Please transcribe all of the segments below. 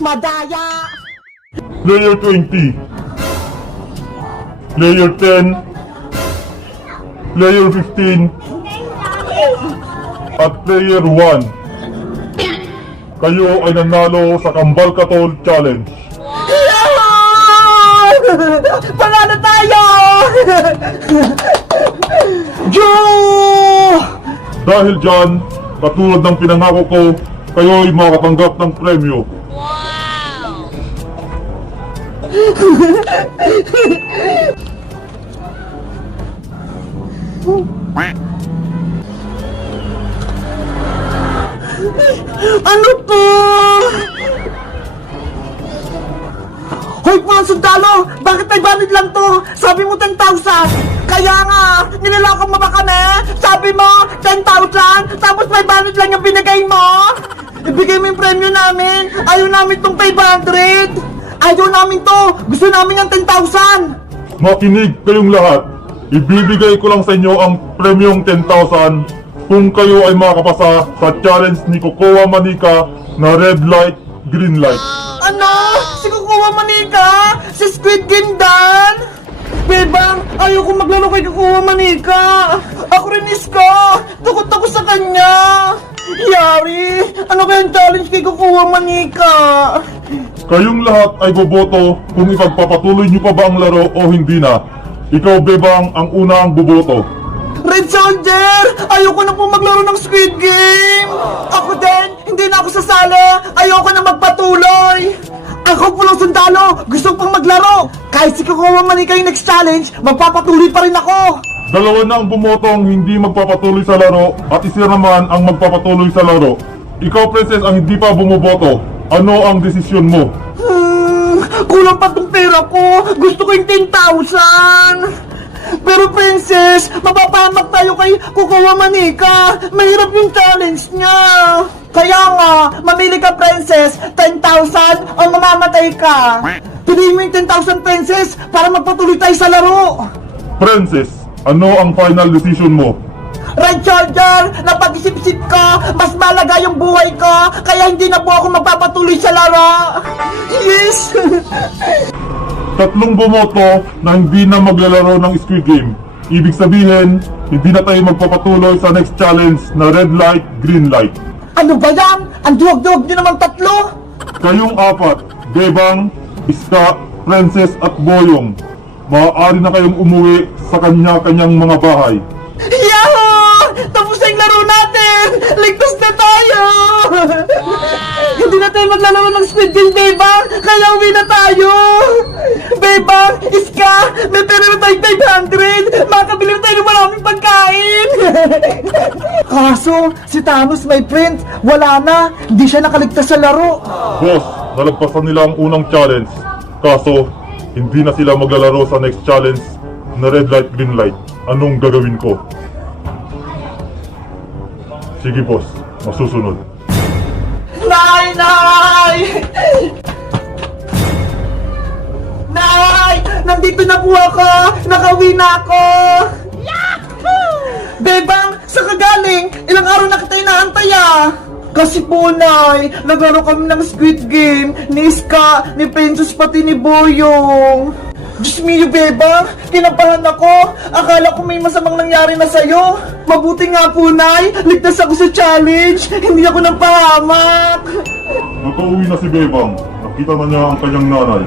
Madaya! Player 20, Player 10, Player 15, at Player 1. Kayo ay nanalo sa Kambal Katol Challenge. Panalo tayo! Joe! Dahil dyan, katulad ng pinangako ko, kayo ay makatanggap ng premyo. Ano to? Hoy mga sundalo! Bakit may banid lang to? Sabi mo 10,000! Kaya nga! Niloloko mo ba kami? Sabi mo 10,000! Tapos may banid lang yung binigay mo? Ibigay mo yung premyo namin! Ayaw namin tong 500! Ayaw namin to! Gusto namin yung 10,000! Makinig kayong lahat. Ibibigay ko lang sa inyo ang premyong 10,000 kung kayo ay makapasa sa challenge ni Kokowa Manika na Red Light, Green Light. Ano? Si Kukuha Manika? Si Squid Game Dan? Bebang, ayoko maglaro kay Kukuha Manika. Ako rin iska. Takot ako sa kanya. Yari, ano kayang challenge kay Kukuha Manika? Kayong lahat ay boboto kung ipagpapatuloy nyo pa ba ang laro o hindi na. Ikaw, Bebang, ang una ang boboto. Red Soldier! Ayoko na po maglaro ng Squid Game! Ako din! Hindi na ako sasali! Ayoko na magpatuloy! Ako pulang sundalo! Gusto pang maglaro! Kahit si Kukuha Manika yung next challenge, magpapatuloy pa rin ako! Dalawa na ang bumotong hindi magpapatuloy sa laro at isa naman ang magpapatuloy sa laro. Ikaw, Princess, ang hindi pa bumoboto. Ano ang desisyon mo? Kulang pa tong pera ko! Gusto ko yung 10,000! Pero Princess, mapapahamak tayo kay Kukuha Manika. Mahirap yung challenge niya. Kaya nga, mamili ka Princess, 10,000 o mamamatay ka. Piliin mo yung 10,000 Princess para magpatuloy tayo sa laro. Princess, ano ang final decision mo? Red Soldier, napag-isip-isip ko, mas malaga yung buhay ko, kaya hindi na po ako magpapatuloy sa laro. Yes! Tatlong bumoto na hindi na maglalaro ng Squid Game. Ibig sabihin, hindi na tayo magpapatuloy sa next challenge na Red Light, Green Light. Ano ba yan? Ang duwag-duwag nyo naman tatlo? Kayong apat, Bebang, Iska, Princess at Boyong, maaari na kayong umuwi sa kanya-kanyang mga bahay. Yahoo! Tapos na yung laro natin! Ligtas na tayo! Hindi na tayo maglalaro ng Squid Game, Bebang! Kaya uwi na tayo! Bebang! Iska! May pera na tayo 500! Makakabili na tayo ng maraming pagkain! Kaso, si Thanos, my friend, wala na! Hindi siya nakaligtas sa laro! Boss, nalagpasan nila ang unang challenge. Kaso, hindi na sila maglalaro sa next challenge na Red Light, Green Light. Anong gagawin ko? Sige boss, masusunod. Nay! Nay! Nay! Nandito na po ako! Nakauwi na ako! Yahoo! Bebang, sa kagaling? Ilang araw na kita inaantay ah! Kasi po, Nay, naglaro kami ng Squid Game, ni Iska, ni Princess, pati ni Boyong. Diyos mio, Bebang, kinabahan ako. Akala ko may masamang nangyari na sa'yo. Mabuti nga po, Nay, ligtas ako sa challenge. Hindi ako napahamak. Nakauwi na si Bebang. Nakita na niya ang kanyang nanay.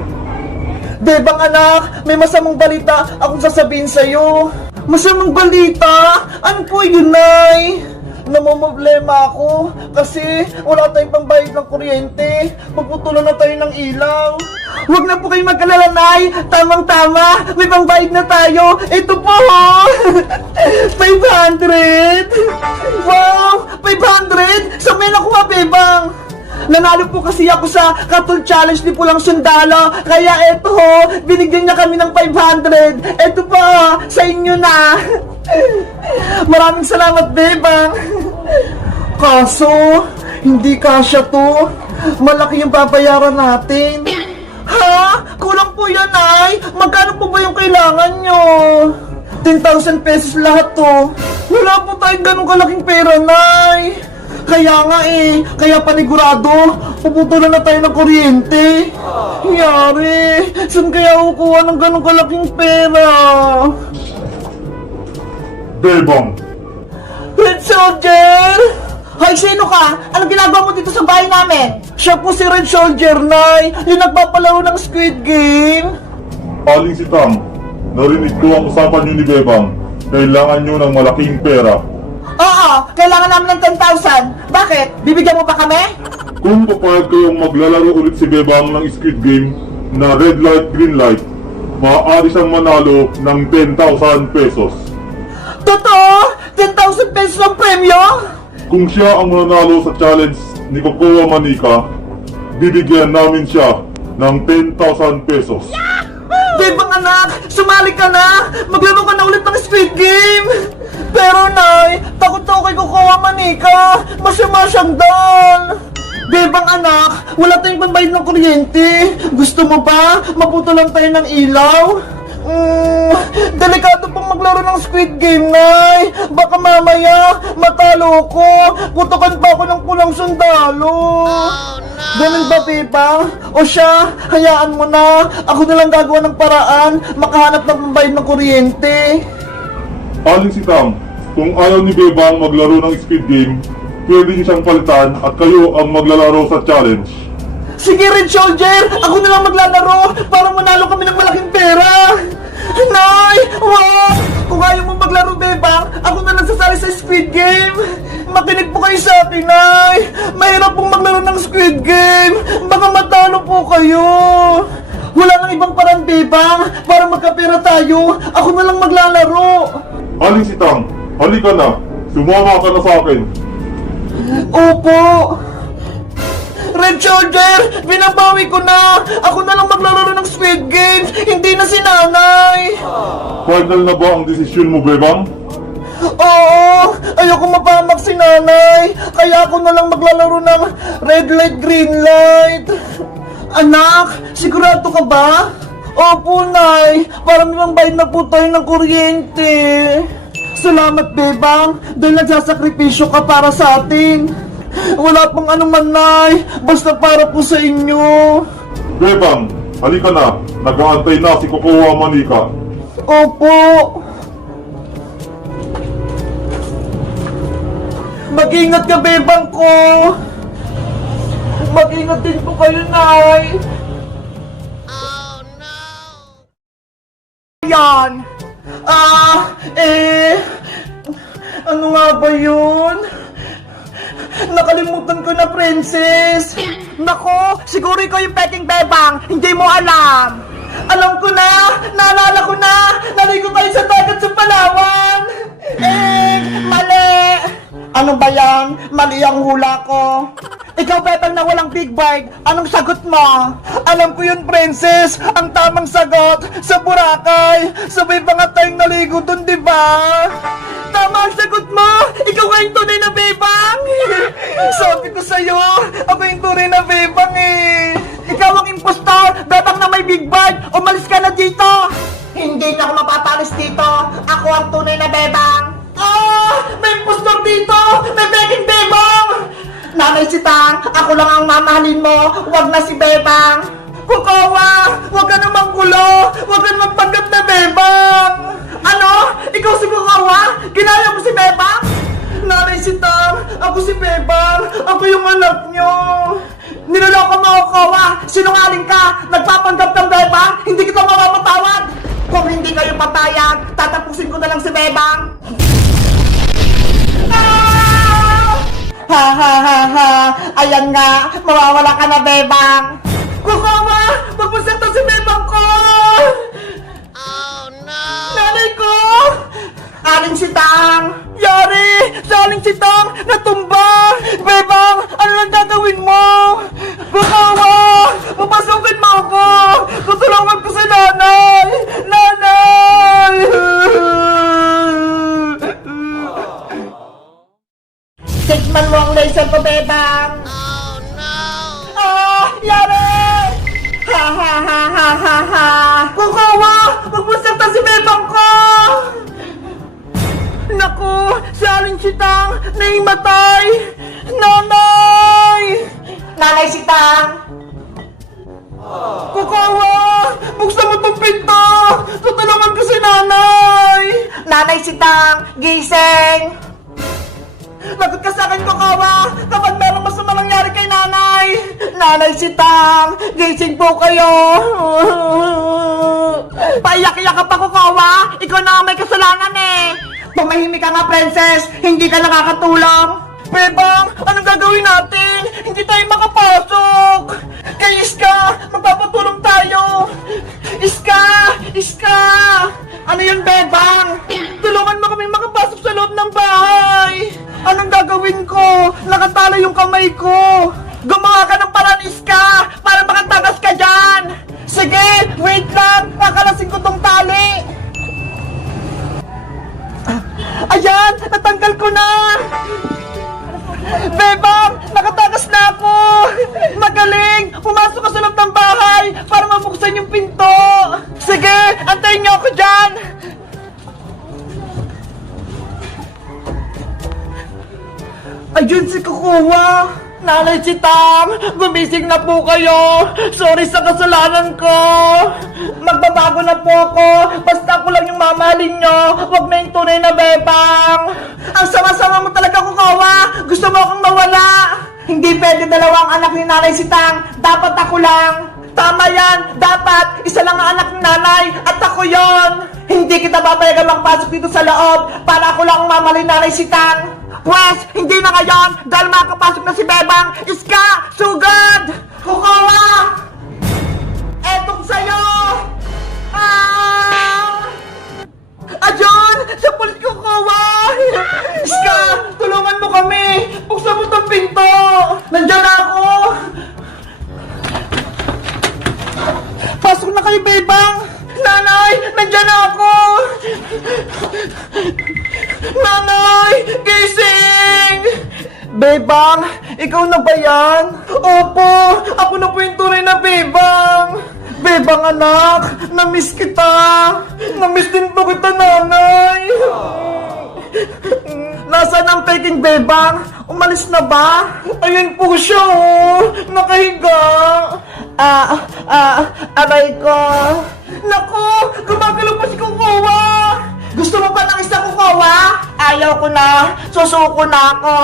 Bebang anak, may masamang balita akong sasabihin sa'yo. Masamang balita? Ano po yun, Nay? Namomroblema ako kasi wala tayong pambayad ng kuryente. Magputulan na tayo ng ilaw. Huwag na po kayo mag-alala, Nay. Tamang-tama. May pambayad na tayo. Ito po. 500. Wow! 500? Saan may nakuha, Bebang? Nanalo po kasi ako sa Katol Challenge ni Pulang Sundalo. Kaya eto ho, binigyan niya kami ng 500. Eto po, sa inyo na. Maraming salamat, Bebang. Kaso, hindi kasya to. Malaki yung babayaran natin. Ha? Kulang po yan, Nay. Magkano po ba yung kailangan nyo? 10,000 pesos lahat to. Wala po tayong ganong kalaking pera, Nay. Kaya nga kaya panigurado, puputulan na tayo ng kuryente. Yari, saan kaya kukuha ng ganong kalaking pera? Bebang, Red Soldier! Hoy, sino ka? Anong ginagawa mo dito sa bahay namin? Siya po si Red Soldier, Nay! Yung nagpapalaro ng Squid Game! Aling si Tam, narinig ko ang usapan niyo ni Bebang. Kailangan niyo ng malaking pera. Oo! Kailangan namin ng 10,000! Bakit? Bibigyan mo ba kami? Kung papayag kayong maglalaro ulit si Bebang ng Squid Game na red light, green light, maaari siyang manalo ng 10,000 pesos. Totoo? 10,000 pesos ang premyo? Kung siya ang mananalo sa challenge ni Kokowa Manika, bibigyan namin siya ng 10,000 pesos. Bebang anak, sumali ka na! Maglaro ka na ulit ng Squid Game! Pero Nay, takot ako kay Kokowa Manika! Masama siyang dal! Bebang anak, wala tayong pambayad ng kuryente! Gusto mo ba? Maputo lang tayo ng ilaw? Delikado pang maglaro ng Squid Game, Nay! Baka mamaya, matalo ko! Putukan pa ako ng pulang sundalo! Ganun ba, Bebang? O siya, hayaan mo na! Ako na lang gagawa ng paraan, makahanap ng pambayad ng kuryente! Aling si Tam, kung ayaw ni Bebang maglaro ng Squid Game, pwede niyo siyang palitan at kayo ang maglalaro sa challenge. Sige, Red Soldier! Ako na lang maglalaro para manalo kami ng malaking pera! Nay! Wow! Kung ayaw mo maglaro, Bebang, ako na lang sasali sa Squid Game! Makinig po kayo sa akin, Nay! Mahirap pong maglaro ng Squid Game! Baka matalo po kayo! Wala nang ibang parang, Bebang, para magkapera tayo! Ako na lang maglalaro! Aling si Tam, halika na. Sumama ka na sa akin. Opo! Red Soldier, binabawi ko na! Ako na lang maglalaro ng Squid Games, hindi na si Nanay! Final na ba ang desisyon mo, Bebang? Oo! Ayoko mapamak si Nanay! Kaya ako na lang maglalaro ng red light, green light! Anak, sigurado ka ba? Opo, Nay! Para may pambayad na po tayo ng kuryente! Salamat, Bebang! Dahil nagsasakripisyo ka para sa atin! Wala pang anuman, Nay! Basta para po sa inyo! Bebang, halika na. Nag-aantay na si Kokowa Manika. Opo! Mag-ingat ka, Bebang ko! Mag-ingat din po kayo, Nay! Yan! Ano nga ba yun? Nakalimutan ko na, Princess! Nako, siguro ikaw yung peking Bebang, hindi mo alam! Alam ko na! Naalala ko na! Naligo tayo sa dagat sa Palawan! Mali! Ano ba yan? Mali ang hula ko! Ikaw, Bebang, na walang big bite, anong sagot mo? Alam ko yun, Princess! Ang tamang sagot, sa Boracay! Sabay pa nga tayong naligo dun, di ba? Tama ang sagot mo! Ikaw nga yung tunay na Bebang! Sabi ko sa'yo, ako yung tunay na Bebang eh! Ikaw ang impostor! Bebang na may big bite! Umalis ka na dito! Hindi na ako mapapalis dito! Ako ang tunay na Bebang! May impostor dito! May beking Bebang! Nanay si Tang, ako lang ang mamahalin mo! Huwag na si Bebang! Kokowa! Huwag ka namang gulo! Huwag ka namang panggap na Bebang! Ano? Ikaw si Kokowa? Ginaya mo si Bebang? Nanay si Tang, ako si Bebang! Ako yung anak nyo! Niloloko mo, Kokowa! Sinungaling ka! Nagpapanggap ng Bebang! Hindi kita mamamatawad! Kung hindi kayo papayag, tatapusin ko na lang si Bebang! Ha ha ha ha! Ayan nga! Mawawala ka na, Bebang! Kokowa! Huwag mo saktan si Bebang ko! Oh no! Nanay ko! Aling si Tang! Yari! Sa Aling si Tang! Natumba! Bebang! Ano lang gagawin mo? Kokowa! Papasukin mo ako! Tutulungan ko si Nanay! Nanay! Tikman mo ang laser ko, Bebang! Oh no! Yari! Ha ha ha ha ha ha! Kokowa! Huwag mo saktan si Bebang ko! Naku! Si Aling Sitang! Naimatay! Nanay! Nanay Sitang! Kukawa! Buksan mo tong pinto! Tutulungan ko si nanay! Nanay Sitang! Gising! Lagot ka sa akin, Kukawa! Kapag merong masama nangyari kay nanay! Nanay Sitang! Gising po kayo! Paiyak-iyak ka pa, Kukawa! Ikaw na ang may kasalanan eh! Tumahimik ka nga, princess! Hindi ka nakakatulong! Bebang, anong gagawin natin? Hindi tayo makapasok! Kay Iska, magpapatulong tayo! Iska! Iska! Ano yun, Bebang? Tulungan mo kaming makapasok sa loob ng bahay! Anong gagawin ko? Nakatala yung kamay ko! Gumawa ka ng paraan, Iska! Para makatagas ka dyan! Sige, wait lang! Kakalasing ko tong tali! Ayan! Natanggal ko na! Bebang! Nakatagas na ako! Magaling! Pumasok ka sa loob ng bahay para mabuksan yung pinto! Sige! Antayin niyo ako dyan! Ayun si Kukuha! Nanay Sitang! Gumising na po kayo! Sorry sa kasalanan ko! Magbabago na po ako! Basta ako lang yung mamahalin nyo! Huwag na yung tunay na Bebang! Ang sama-sama mo talaga, Kukuha! Gusto mo akong mawala! Hindi pwede dalawang anak ni Nanay Sitang! Dapat ako lang! Tama yan! Dapat! Isa lang ang anak ng nanay! At ako yon! Hindi kita papayagan magpasok dito sa loob para ako lang ang mamahalin Nanay Sitang! Pwes! Hindi na ngayon! Dahil makakapasok na si Bebang! Iska! Sugod! Kukawa! Etong sa'yo! Ah! Ayun! Sa pulit ko kawa! Iska! Tulungan mo kami! Buksan mo tong pinto! Nandiyan na ako! Pasok na kayo, Bebang! Nanay! Nandiyan na ako! Nanay! Gising! Bebang! Ikaw na ba yan? Opo! Ako na po yung tunay na Bebang! Bebang anak! Namiss kita! Namiss din po kita, nanay! Nasaan ang peking Bebang? Umalis na ba? Ayun po siya, oh! Nakahiga! Aray ko! Naku! Gumagalaw pa si Kukuha! Gusto mo ba ng isang Kukawa? Ayaw ko na! Susuko na ako!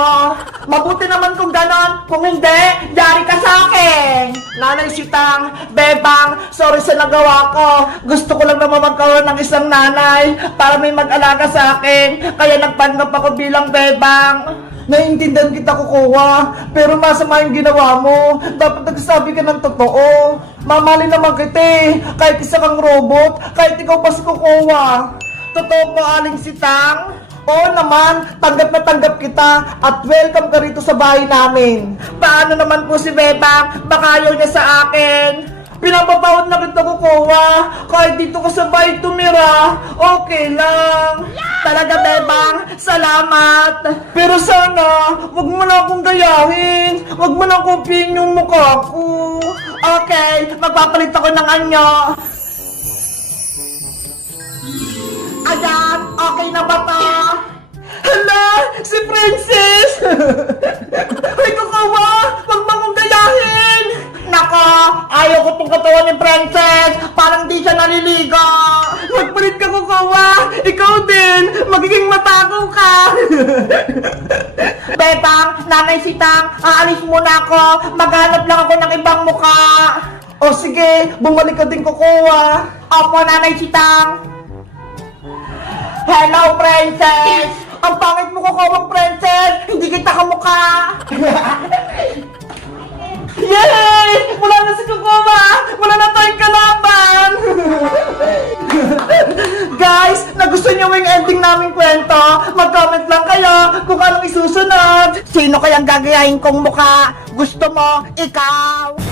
Mabuti naman kung ganon! Kung hindi, yari ka sa akin! Nanay Sitang, Bebang, sorry sa nagawa ko! Gusto ko lang naman magkaroon ng isang nanay para may mag-alaga sa akin, kaya nagpanggap ako bilang Bebang! Naiintindihan kita, Kukuha, pero masama yung ginawa mo. Dapat nagsasabi ka ng totoo. Mamali naman kita eh. Kahit isa kang robot, kahit ikaw pa si Kukuha. Totoo po, Aling Sitang? Oo naman, tanggap na tanggap kita at welcome ka rito sa bahay namin. Paano naman po si Bebang? Baka ayaw niya sa akin! Pinapapawad na kita, Kukuha. Kahit dito ka sa bahay tumira, okay lang. Talaga, Bebang, salamat! Pero sana, wag mo na akong gayahin. Wag mo na kopyahin yung mukha ko. Okay, magpapalit ako ng anyo. Ayan, okay na ba to? Hala! Si Princess! Ay, Kukuha! Wag mo akong gayahin! Nako, ayaw ko tong katawan ni Princess. Parang di siya naliligo. Magpalit ka, Kukuha! Ikaw din! Magiging matakaw ka! Bebang, Nanay Sitang, aalis muna ako. Maghanap lang ako ng ibang muka. O sige, bumalik ka din, Kukuha! Opo, Nanay Sitang. Hello, Princess! Ang pangit mo, Kukuha, Princess! Hindi kita kamukha! Yay! Wala na si Kukuha! Wala na tayong kalaban! Guys, nagustuhan niyo yung ending naming kwento? Mag-comment lang kayo kung anong isusunod! Sino kayang gagayahin kong mukha? Gusto mo? Ikaw?